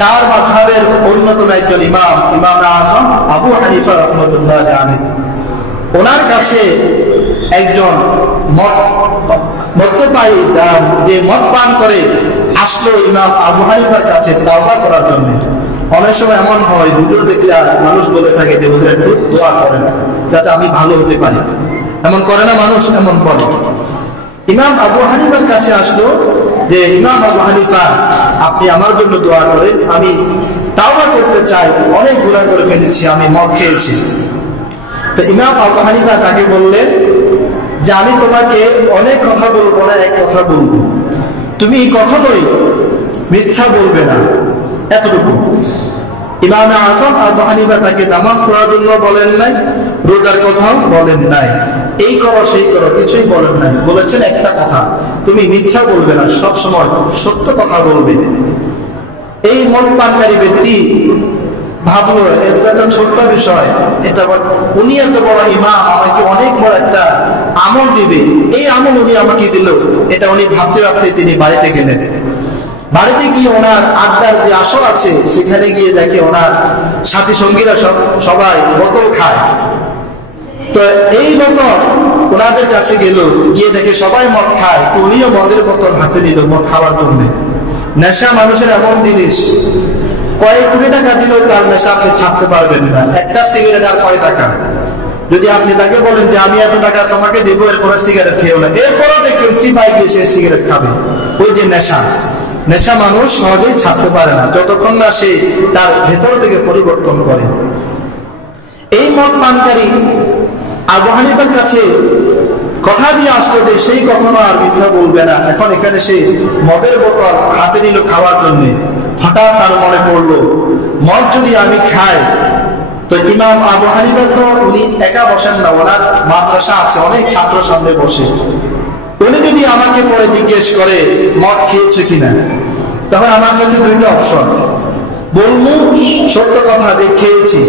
চার মাযহাবের অন্যতম একজন ইমাম, ইমাম আযম আবু হানিফা রাহমাতুল্লাহ আলাইহি, ওনার কাছে একজন মদ্যপায়ী যে মদ পান করে আসলো ইমাম আবু হানিফার কাছে তাওবা করার জন্য। অনেক সময় এমন হয়, হুজুর দেখলে মানুষ বলে থাকে যে হুজুর একটু দোয়া করেন যাতে আমি ভালো হতে পারি, এমন করে না মানুষ, এমন বলে। ইমাম আবু হানিফার কাছে আসলো যে ইমাম আবু হানিফা, আপনি আমার জন্য দোয়া করেন, আমি তাওবা করতে চাই, অনেক গুনাহ করে ফেলেছি, আমি মদ খেয়েছি। তো ইমাম আবু হানিফা তাকে বললেন যে আমি তোমাকে অনেক কথা বলবো না, এক কথা বলবো, তুমি কখনোই মিথ্যা বলবে না, এতটুকু। ইমাম আযম আবু হানিফা তাকে নামাজ পড়ার জন্য বলেন নাই, রোজার কথাও বলেন নাই, এই করো সেই করো কিছুই বলেন নাই, বলেছেন একটা কথা, তুমি মিথ্যা বলবে না, সব সময় সত্য কথা বলবে। এই মদ পানকারী ব্যক্তি ভাবলো এটা একটা ছোট্ট বিষয়, এটা উনি এত বড় ইমাম, আমাকে অনেক বড় একটা আমল দিবে, এই আমল উনি আমাকে দিল, এটা উনি ভাবতে ভাবতে তিনি বাড়িতে গেলেন। বাড়িতে গিয়ে ওনার আড্ডার যে আসর আছে সেখানে গিয়ে দেখে ওনার সাথী সঙ্গীরা সবাই বোতল খায়। তো এই লোক ওনাদের কাছে গেল, গিয়ে দেখে সবাই মদ খায়, উনিও মদের বোতল হাতে নিল মদ খাওয়ার জন্য। নেশা মানুষের এমন জিনিস, কয়েক কোটি টাকা দিলেও তার নেশা আপনি ছাড়তে পারবেন না। একটা সিগারেট আর কয় টাকা? যদি আপনি তাকে বলেন যে আমি এত টাকা তোমাকে দেবো, এরপরে সিগারেট খেয়েও না, এরপরও দেখবেন চিপাই গিয়ে সে সিগারেট খাবে। ওই যে নেশা, নেশা মানুষ সহজেই ছাড়তে পারে না যতক্ষণ না সে তার ভেতর থেকে পরিবর্তন করে। এই মদ পানকারী আবু হানিফার কাছে কথা দিয়ে আসলো যে সেই কখনো আর মিথ্যা বলবে না। এখন এখানে সে মদের বোতল হাতে নিল খাওয়ার জন্য। হঠাৎ তার মনে পড়লো, মদ যদি আমি খাই, তো ইমাম আবু হানিফা তো উনি একা বসেন না, ওনার মাদ্রাসা আছে, অনেক ছাত্র সামনে বসে। উনি যদি আমাকে পরে জিজ্ঞেস করে মদ খেয়েছে কিনা, তখন আমার কাছে দুইটা অপশন, বলবো সত্য কথা যে খেয়েছি,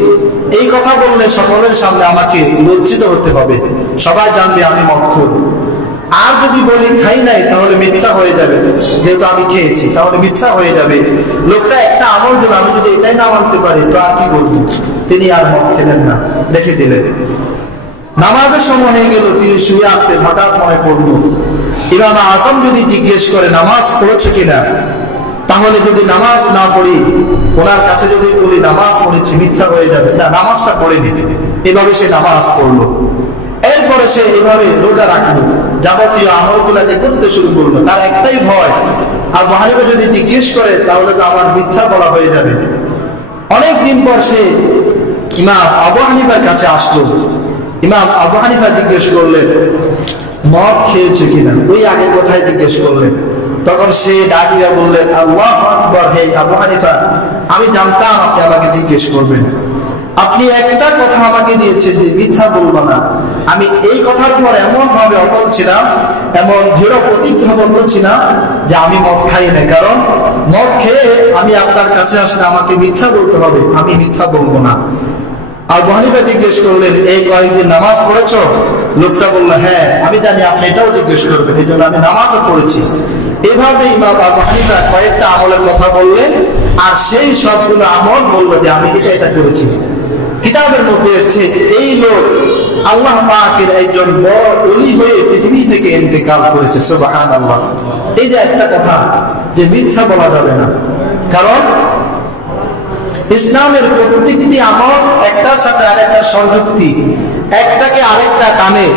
এই কথা বললে সকলের সামনে আমাকে লজ্জিত হতে হবে, সবাই জানবে আমি মদখোর। আর যদি বলি খাই নাই, তাহলে মিথ্যা হয়ে যাবে, যেহেতু আমি খেয়েছি তাহলে মিথ্যা হয়ে যাবে। লোকটা একটা আমল দিল, আমি যদি এটাই না মানতে পারি তো আর কি বলবো। তিনি আর মদ খেলেন না, রেখে দিলেন। নামাজের সময় হয়ে গেল, তিনি শুয়ে আছে, হঠাৎ মনে পড়লো ইমাম আযম যদি জিজ্ঞেস করে নামাজ পড়েছো কিনা, তাহলে যদি নামাজ না পড়ি, ওনার কাছে যদি বলি নামাজ পড়েছি, মিথ্যা হয়ে যাবে, না নামাজটা পড়েনি। এভাবে সে নামাজ পড়লো। এরপরে সে এভাবে রোজা রাখলো, যাবতীয় আমলগুলাকে করতে শুরু করলো। তার একটাই ভয়, আর হানিফা যদি জিজ্ঞেস করে তাহলে তো আমার মিথ্যা বলা হয়ে যাবে। অনেকদিন পর সে ইমাম আবু হানিফার কাছে আসলো। ইমাম আবু হানিফা জিজ্ঞেস করলেন মদ খেয়েছে কিনা, ওই আগের কথাই জিজ্ঞেস করলেন। তখন সে ডাক দিয়া বললেন, আল্লাহু আকবার, হে আবু হানিফা, আমি জানতাম আপনি আমাকে জিজ্ঞেস করবেন। আপনি একটা কথা আমাকে দিয়েছেন যে মিথ্যা বলবো না। আমি এই কথার উপর এমন ভাবে অটল ছিলাম, এমন দৃঢ় প্রতিজ্ঞাবদ্ধ ছিলাম যে আমি মদ খাই না, কারণ মদ খেয়ে আমি আপনার কাছে আসলে আমাকে মিথ্যা বলতে হবে, আমি মিথ্যা বলবো না। আবু হানিফা জিজ্ঞেস করলেন, এই কয়েকদিন নামাজ পড়েছো? লোকটা বললো, হ্যাঁ। আমি জানি আপনি এটাও জিজ্ঞেস করবেন, এই জন্য আমি নামাজও পড়েছি। এভাবে ইমাম আবু হানিফা কয়েকটা আমলের কথা বললেন, আর সেই সবগুলো আমল বললো যে আমি এটা করেছি। কিতাবের মধ্যে এসেছে এই লোক আল্লাহ পাকের একজন বড় ওলি হয়ে পৃথিবী থেকে ইন্তেকাল করেছে। সুবহানাল্লাহ। এই যে একটা কথা যে মিথ্যা বলা যাবে না, কারণ ইসলামের প্রত্যেকটি আমল একটার সাথে আরেকটার সংযুক্তি, একটাকে আরেকটা টানে।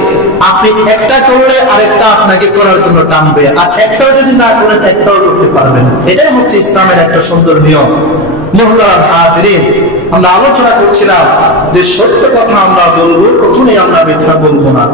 আপনি একটা করলে আরেকটা আপনাকে করার জন্য টানবে, আর একটাও যদি না করেন একটাও করতে পারবেন। এটাই হচ্ছে ইসলামের একটা সুন্দর নিয়ম। মুহতারাম হাজিরিন, আমরা আলোচনা করছিলাম যে সত্য কথা আমরা বলবো, কখনোই আমরা মিথ্যা বলবো না।